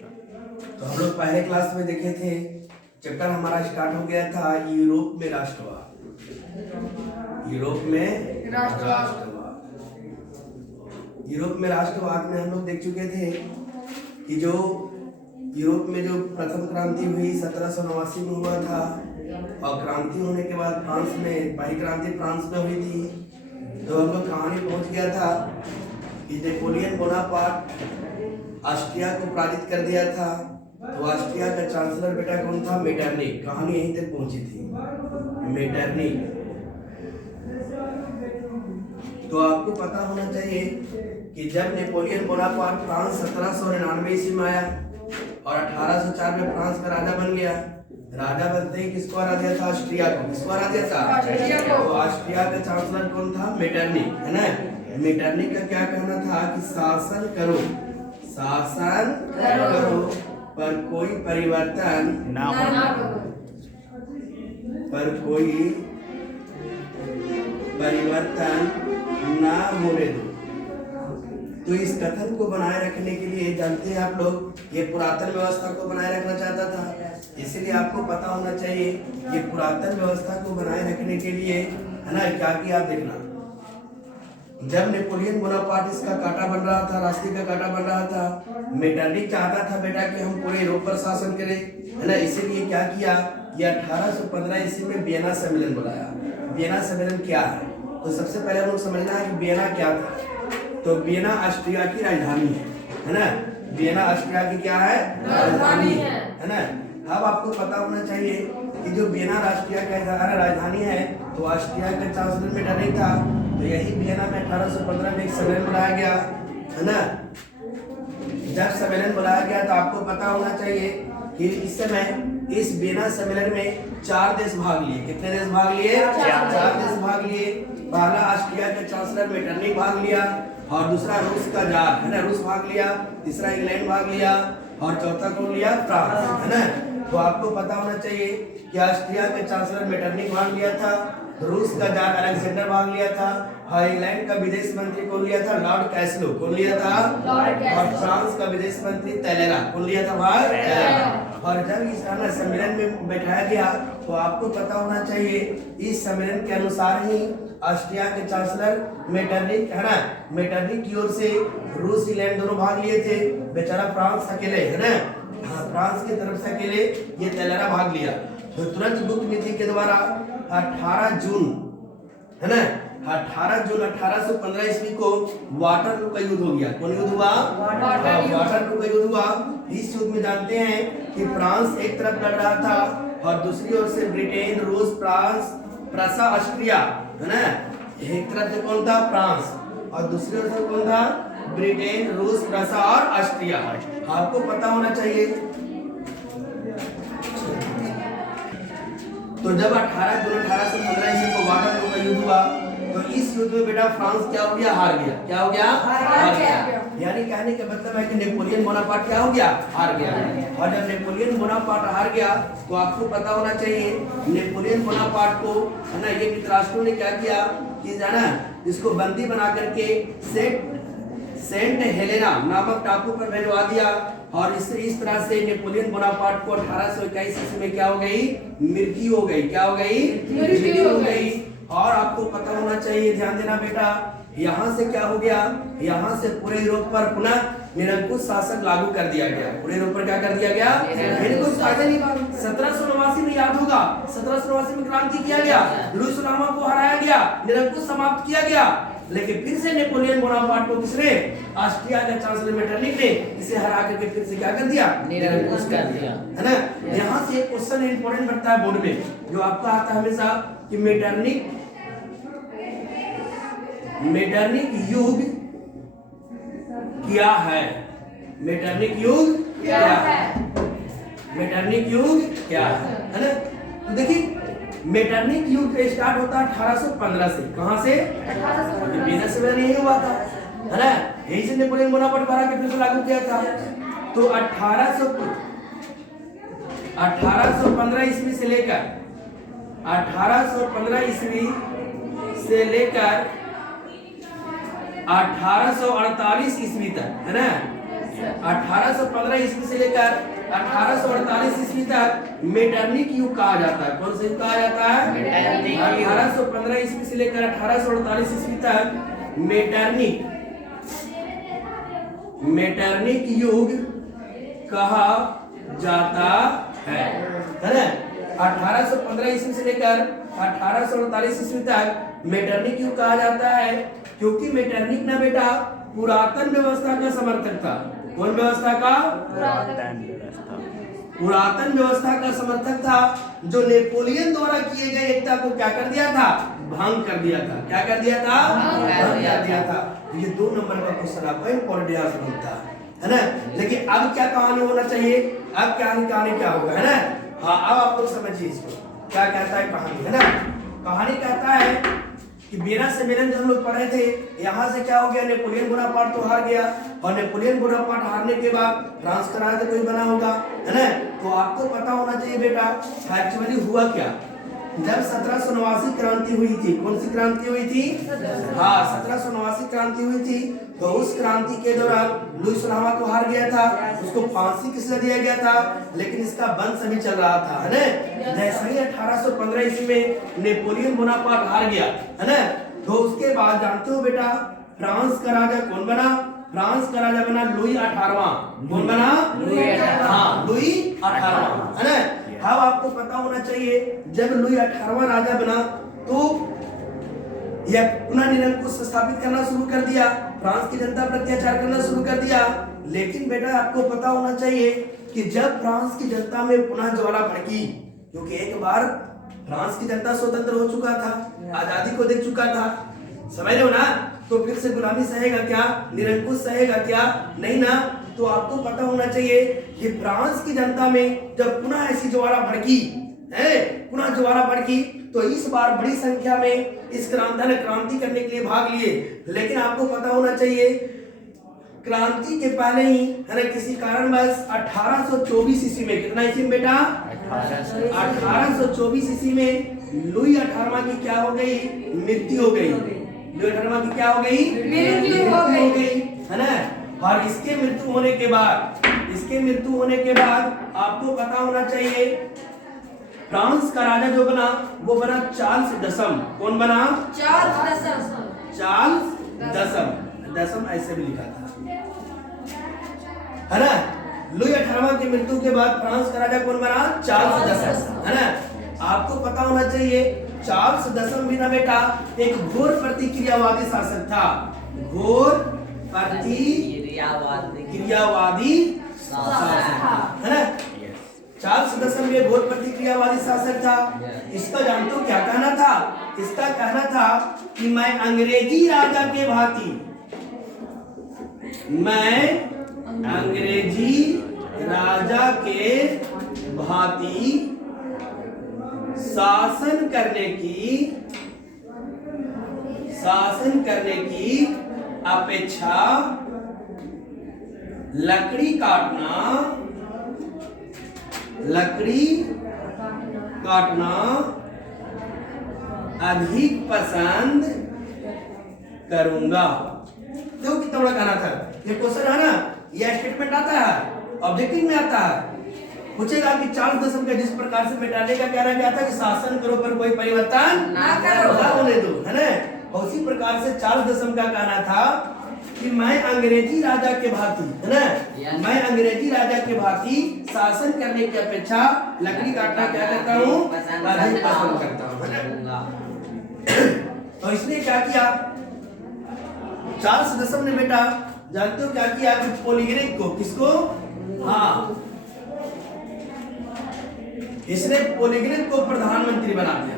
तो हम लोग पहले क्लास में देखे थे, चैप्टर हमारा स्टार्ट हो गया था यूरोप में राष्ट्रवाद। यूरोप में राष्ट्रवाद में हम लोग देख चुके थे कि जो यूरोप में जो प्रथम क्रांति हुई 1789 में हुआ था, और क्रांति होने के बाद फ्रांस में पहली क्रांति फ्रांस में हुई थी। तो हम लोग कहानी पहुंच गया था कि नेपोलियन बोनापार्ट ऑस्ट्रिया को पराजित कर दिया था। तो ऑस्ट्रिया का चांसलर बेटा कौन था? मेटरनिख। कहानी यहीं तक पहुंची थी, मेटरनिख। तो आपको पता होना चाहिए कि जब नेपोलियन बोनापार्ट फ्रांस 1799 ईस्वी में आया और 1804 में फ्रांस का राजा बन गया। राजा बनते ही किसको हरा दिया था? ऑस्ट्रिया को। किसको हरा दिया था? तो ऑस्ट्रिया का चांसलर कौन था? मेटरनिख, है ना। मेटरनिख का क्या कहना था कि शासन करो पर कोई परिवर्तन ना होने दो। तो इस कथन को बनाए रखने के लिए, जानते हैं आप लोग, ये पुरातन व्यवस्था को बनाए रखना चाहता था। इसलिए आपको पता होना चाहिए कि पुरातन व्यवस्था को बनाए रखने के लिए, है ना, क्या किया आप देखना। जब नेपोलियन बोनापार्ट इसका कांटा बन रहा था, रास्ते का कांटा बन रहा था, मेटरनिख चाहता था बेटा कि हम पूरे यूरोप पर शासन करें, है ना। इसीलिए क्या किया कि 1815 ईस्वी में वियना सम्मेलन बुलाया। वियना सम्मेलन क्या है? तो सबसे पहले हम लोग समझना है कि वियना क्या था। तो वियना ऑस्ट्रिया की राजधानी है ना। वियना ऑस्ट्रिया की क्या है? राजधानी है ना। अब आपको पता होना चाहिए कि जो वियना ऑस्ट्रिया का राजधानी है, तो ऑस्ट्रिया का चांसलर मेटरनिख था। तो यही वियना में 1815 में एक सम्मेलन बुलाया गया, है ना। जब सम्मेलन बुलाया गया तो आपको पता होना चाहिए कि इस समय इस वियना सम्मेलन में 4 देश भाग लिए। कितने देश भाग लिए? 4 देश भाग लिए। पहला ऑस्ट्रिया के चांसलर मेटरनिख भाग लिया, और दूसरा रूस का जार, है ना, रूस भाग लिया। तीसरा इंग्लैंड भाग लिया, और चौथा कौन लिया? फ्रांस, है ना। तो आपको पता होना चाहिए कि ऑस्ट्रिया के चांसलर मेटरनिख भाग लिया था, रूस का जार अलेक्जेंडर भाग लिया था, और इंग्लैंड का विदेश मंत्री कौन लिया था? लॉर्ड कैस्लो। कौन लिया था? और फ्रांस का विदेश मंत्री तैलेरा। कौन लिया था भाई? तैलेरा। और जब इस सम्मेलन में बैठाया गया तो आपको पता होना चाहिए इस सम्मेलन के अनुसार ही ऑस्ट्रिया के चांसलर मेटरनिख, है ना, मेटरनिख की ओर से रूस इंग्लैंड दोनों भाग लिए थे। बेचारा फ्रांस अकेले, है ना, फ्रांस की तरफ से अकेले ये तैलेरा भाग लिया। तो तुरंत गुप्त नीति के द्वारा 18 जून, है ना, 18 जून 1815 ईस्वी को वाटरलू का युद्ध हो गया। कौन युद्ध हुआ? वाटरलू का युद्ध हुआ। इस युद्ध में जानते हैं कि फ्रांस एक तरफ लड़ रहा था, और दूसरी ओर से ब्रिटेन, रूस, फ्रांस, प्रसा, ऑस्ट्रिया, है ना। एक तरफ से कौन था? फ्रांस, और दूसरी ओर से कौन था? ब्रिटेन, रूस, प्रसा और ऑस्ट्रिया। आपको पता होना चाहिए। तो जब 18 जून 1815 ईस्वी को वाटरलू का युद्ध हुआ, तो इस युद्ध में बेटा फ्रांस क्या हो गया? हार गया। क्या हो गया? हार गया। यानी कहने का मतलब है कि नेपोलियन बोनापार्ट क्या हो गया? हार गया। और जब नेपोलियन बोनापार्ट हार गया तो आपको पता होना चाहिए नेपोलियन बोनापार्ट को, है ना, ये मित्रराष्ट्रों ने क्या किया कि जाना इसको बंदी बना करके सेंट हेलेना नामक टापू पर भिजवा दिया। और इस तरह से नेपोलियन बोनापार्ट को 1821 ईस्वी में क्या हो गई? मृत्यु हो गई। क्या हो गई? मृत्यु हो गई। और आपको पता होना चाहिए, ध्यान देना बेटा, यहाँ से क्या हो गया? यहाँ से पूरे यूरोप पर पुनः निरंकुश शासन लागू कर दिया गया। पूरे यूरोप पर क्या कर दिया गया? निरंकुश शासन। 1789 में याद होगा, 1789 में क्रांति किया गया, लुईस लामा को हराया गया, निरंकुश समाप्त किया गया। लेकिन फिर से नेपोलियन बोनापार्ट को किसने? ऑस्ट्रिया का चांसलर मेटरनिख ने इसे हरा करके फिर से क्या कर दिया? निरंकुश कर दिया, है ना। यहाँ से एक क्वेश्चन इंपॉर्टेंट बनता है बोर्ड में, जो आपका आता है हमेशा कि मेटरनिख युग क्या है? मेटरनिख युग क्या है? मेटरनिख युग क्या है ना। तो देखिए, मेटरनिख युग स्टार्ट होता है 1815 से। कहां से? वियना सम्मेलन यही हुआ था, है ना। यही से नेपोलियन बोनापार्ट को हरा के फिर से लागू किया था। तो 1815 ईस्वी से लेकर 1815 ईस्वी से लेकर 1848 ईस्वी तक, है ना, 1815 ईस्वी से लेकर 1848 ईस्वी तक मेटरनिक युग कहा जाता है। कौन सा युग कहा जाता है? 1815 ईस्वी से लेकर 1848 ईस्वी तक मेटरनिक युग कहा जाता है ना। 1815 ईस्वी से लेकर 1848 ईस्वी तक मेटरनिक युग कहा जाता है, क्योंकि मेटरनिक ना बेटा पुरातन व्यवस्था का समर्थक था। कौन व्यवस्था का? पुरातन व्यवस्था का समर्थक था, जो नेपोलियन द्वारा किए गए एकता को क्या कर दिया था? भंग कर दिया था। क्या कर दिया था? भंग कर दिया था। ये 2 नंबर का क्वेश्चन आपका इम्पोर्टेंट यहाँ से बनता है ना। लेकिन अब क्या कहानी होना चाहिए? अब कहानी क्या होगा, है ना। हाँ, अब आप लोग समझिए इसको क्या कहता है कहानी, है ना। कहानी कहता है कि बेरा से मिलन जब हम लोग पढ़े थे, यहाँ से क्या हो गया, नेपोलियन बोनापार्ट तो हार गया, और नेपोलियन बोनापार्ट हारने के बाद फ्रांस का राजा कोई बना होगा, है ना। तो आपको पता होना चाहिए बेटा एक्चुअली हुआ क्या। जब 1789 क्रांति हुई थी, कौन सी क्रांति हुई थी? हाँ, 1789 क्रांति हुई थी। तो उस क्रांति के दौरान लुई 16वां तो हार गया था, उसको फांसी किसने दिया गया था, लेकिन इसका वंश अभी चल रहा था, है ना। जैसे ही 1815 ईस्वी में नेपोलियन बोनापार्ट हार गया, है ना, तो उसके बाद जानते हो बेटा फ्रांस का राजा कौन बना? फ्रांस का राजा बना लुई 18वां। कौन बना? हाँ, लुई 18वां, है ना। अब आपको पता होना चाहिए जब लुई 18वां राजा बना तो यह पुनः निरंकुश स्थापित करना शुरू कर दिया, फ्रांस की जनता पर अत्याचार करना शुरू कर दिया। लेकिन बेटा आपको पता होना चाहिए कि जब फ्रांस की जनता में पुनः ज्वाला भड़की, क्योंकि एक बार फ्रांस की जनता स्वतंत्र हो चुका था, आजादी को देख चुका था, समझ रहे हो ना, तो फिर से गुलामी सहेगा क्या? निरंकुश सहेगा क्या? नहीं ना। तो आपको पता होना चाहिए कि फ्रांस की जनता में जब पुनः ऐसी ज्वाला भड़की है, पुनः ज्वाला भड़की, तो इस बार बड़ी संख्या में इस क्रांति करने के लिए भाग लिए। लेकिन आपको पता होना चाहिए क्रांति के पहले ही, है ना, किसी कारणवश 1824 ईस्वी में, कितना ईस्वी में बेटा? 1824 ईस्वी में लुई 18वां की क्या हो गई? मृत्यु हो गई। लुई 18वां की क्या हो गई? मृत्यु हो गई, है ना। और इसके मृत्यु होने के बाद आपको पता होना चाहिए फ्रांस का राजा जो बना वो बना चार्ल्स दसम। कौन बना? चार्ल्स दसम ऐसे भी लिखा था, है ना। लुई 18वां की मृत्यु के बाद फ्रांस का राजा कौन बना? चार्ल्स दसम, है ना। आपको पता होना चाहिए चार्ल्स दसम भी ना बेटा एक घोर प्रतिक्रियावादी शासक था। घोर प्रतिक्रियावादी शासक, है ना। चार्ल्स दसम भी घोर प्रतिक्रियावादी शासक था। इसका जानते हो क्या कहना था? इसका कहना था कि मैं अंग्रेजी राजा के भांति शासन करने की अपेक्षा लकड़ी काटना अधिक पसंद करूंगा। देखो कितना बड़ा कहना था। ये क्वेश्चन है ना, ये स्टेटमेंट आता है ऑब्जेक्टिव में आता है, पूछेगा कि चार्ल्स दसम का जिस प्रकार से मिटाने का कहना गया था कि शासन करो पर कोई परिवर्तन ना होने दो, है ना। और उसी प्रकार से चार्ल्स दसम का कहना था कि मैं अंग्रेजी राजा के भांति, है ना, मैं अंग्रेजी राजा के भांति शासन करने की अपेक्षा लकड़ी काटना क्या करता हूँ? अधिक पसंद करता हूँ। तो इसने क्या किया चार्ल्स दसम ने बेटा, जानते हो क्या किया? पोलीग्रेक को, किसको? हाँ, इसने पोलीग्रेक को प्रधानमंत्री बना दिया।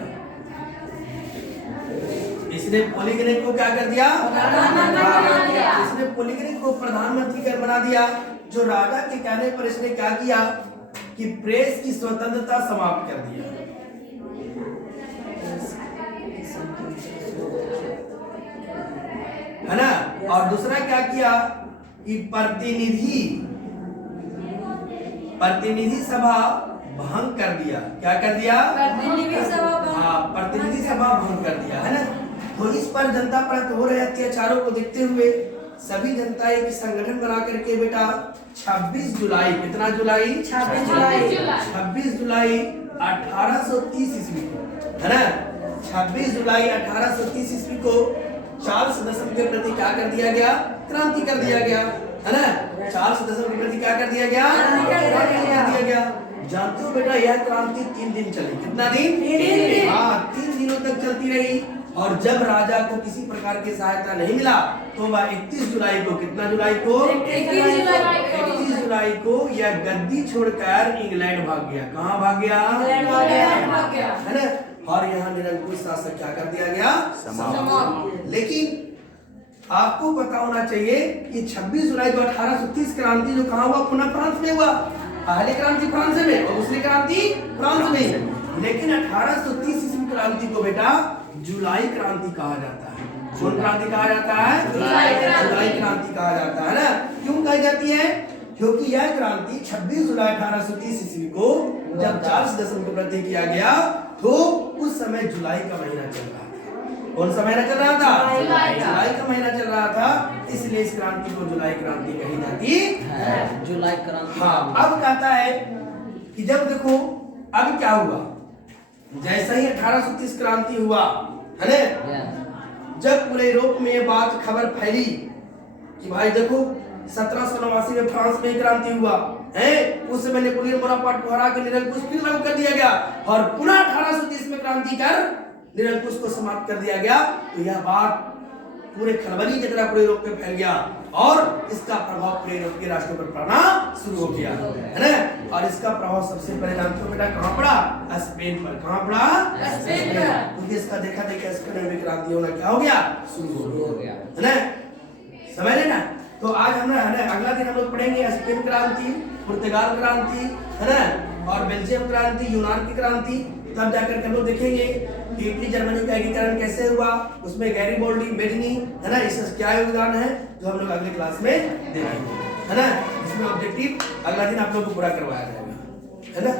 इसने पोलीग्रेक को क्या कर दिया? इसने पोलीग्रेक को प्रधानमंत्री कर बना दिया। जो राजा के कहने पर इसने क्या किया कि प्रेस की स्वतंत्रता समाप्त कर दिया। है ना। और दूसरा क्या किया कि प्रतिनिधि सभा भंग कर दिया। क्या कर दिया? प्रतिनिधि सभा भंग कर दिया, है ना। तो इस पर जनता पर हो रहे अत्याचारों को देखते हुए सभी जनता एक संगठन बना करके बेटा 26 जुलाई, कितना जुलाई? 26 जुलाई 26 जुलाई 1830 ईस्वी को, है ना? 26 जुलाई 1830 ईस्वी को चार्ल्स दशम के प्रति क्या कर दिया गया? क्रांति कर दिया गया, है ना? चार्ल्स दशम के प्रति क्या कर दिया गया? क्रांति कर दिया गया। जानते हो बेटा यह क्रांति 3 दिन चली। कितना दिन? 3 दिन। हाँ, 3 दिनों तक चलती रही। और जब राजा को किसी प्रकार की सहायता नहीं मिला तो वह 31 जुलाई को, कितना जुलाई को? 31 जुलाई को यह गद्दी छोड़कर इंग्लैंड भाग गया। कहाँ भाग गया? है ना? और यहाँ निरंकुश शासक क्या कर दिया गया? समाप्त। लेकिन आपको पता होना चाहिए कि 26 जुलाई जो 1830 क्रांति जो कहाँ हुआ? पुनः फ्रांस में हुआ। पहली क्रांति फ्रांस में और दूसरी क्रांति फ्रांस में। लेकिन 1830 ईस्वी क्रांति को बेटा जुलाई क्रांति कहा जाता है। कौन क्रांति कहा जाता है? जुलाई क्रांति कहा जाता है ना। क्यों कही जाती है? क्योंकि यह क्रांति 26 जुलाई 1830 ईस्वी को जब चार्ल्स दशम को प्रति किया गया तो उस समय जुलाई का महीना चल रहा था। कौन सा महीना चल रहा था? जुलाई का महीना चल रहा था, इसलिए इस क्रांति को जुलाई क्रांति कही जाती है। जुलाई क्रांति। हाँ, अब कहता है कि जब देखो अब क्या हुआ, जैसा ही 1830 क्रांति हुआ, है ना? जब पूरे यूरोप में ये बात खबर फैली कि भाई देखो 1789 में फ्रांस में क्रांति हुआ है, उस समय नेपोलियन बोनापार्ट को हरा के निरंकुश फिर लागू कर दिया गया और पुनः 1830 में क्रांति कर निरंकुश को समाप्त कर दिया गया। तो यह बात पूरे खलबली की तरह पूरे यूरोप में फैल गया और इसका प्रभाव पूरे यूरोप के राष्ट्रों पर पड़ना शुरू हो गया, है ना? और इसका प्रभाव सबसे पहले जानते हो बेटा कहाँ पड़ा? स्पेन पर। कहाँ पड़ा? स्पेन पर। क्योंकि इसका देखा देखा स्पेन में क्रांति होना क्या हो गया? शुरू हो गया, है ना? समझ लेना। तो आज हम अगला दिन हम लोग पढ़ेंगे स्पेन क्रांति, पुर्तगाल क्रांति, है ना? और बेल्जियम क्रांति, यूनान की क्रांति। तब जाकर के हम लोग देखेंगे कि इटली जर्मनी का एकीकरण कैसे हुआ, उसमें गैरिबोल्डी, बेजनी, है ना, इसका क्या योगदान है, जो हम लोग अगले क्लास में देखेंगे, है ना? इसमें ऑब्जेक्टिव अगला दिन आप लोग को पूरा करवाया जाएगा, है ना?